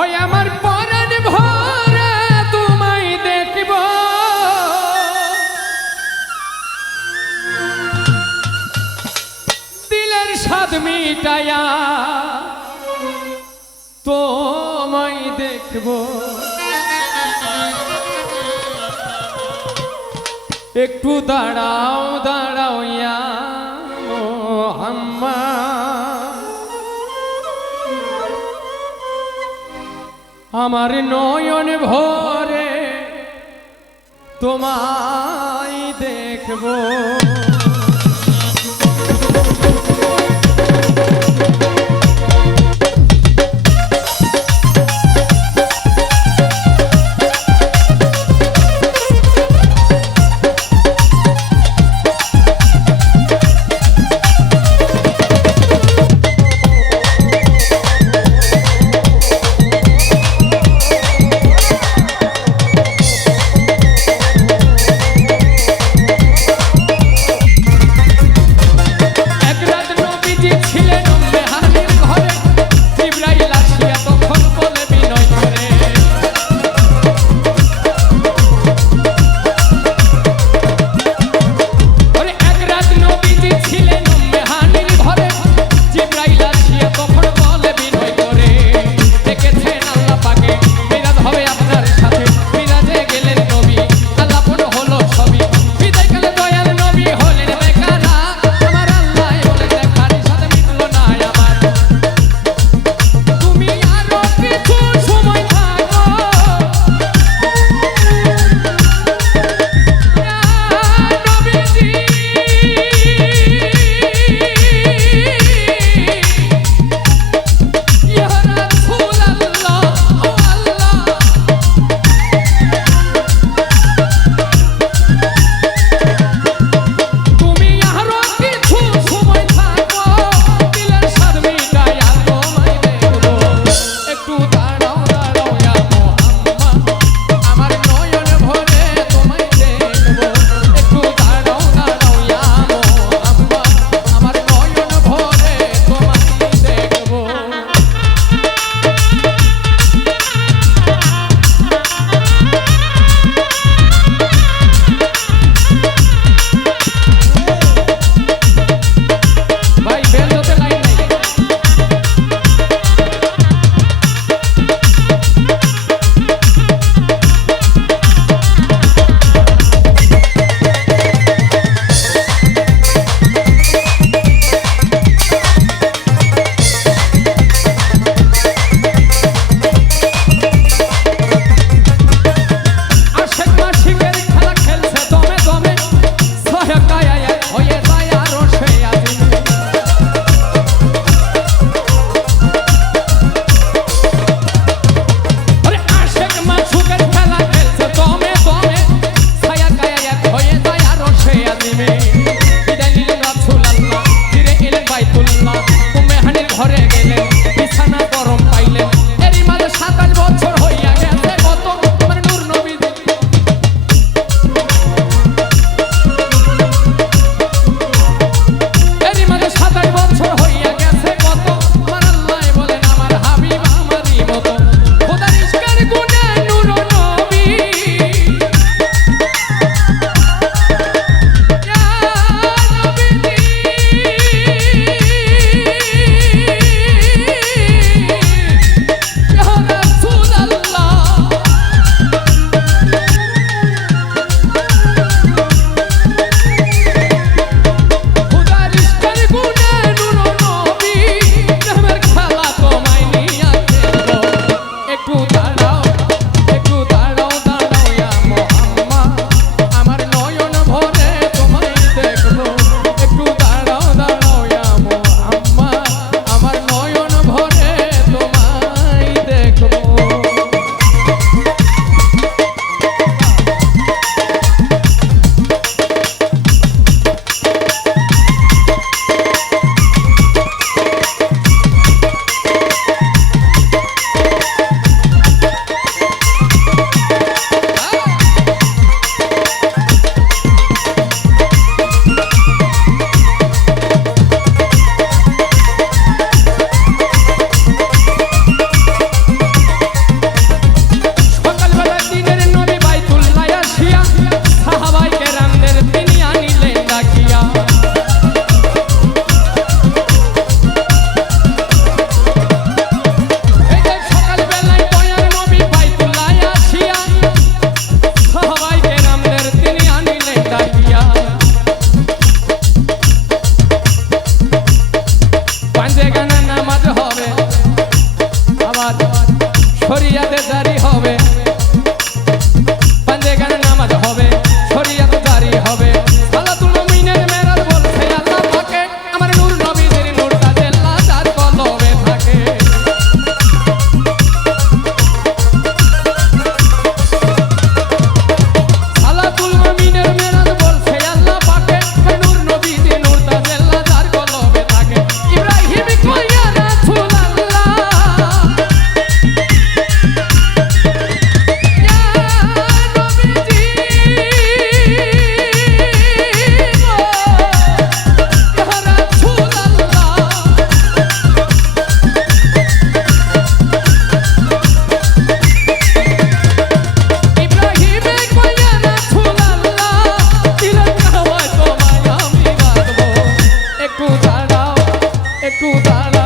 ওই আমার পরাণ ভরে তোমায় দেখব। দিলের স্বাদ মিটায়া দেখব। একটু দাঁড়াও দাঁড়াও আম্মা আমার নয়ন ভরে তোমায় দেখব। জারি হবে ದಾಳ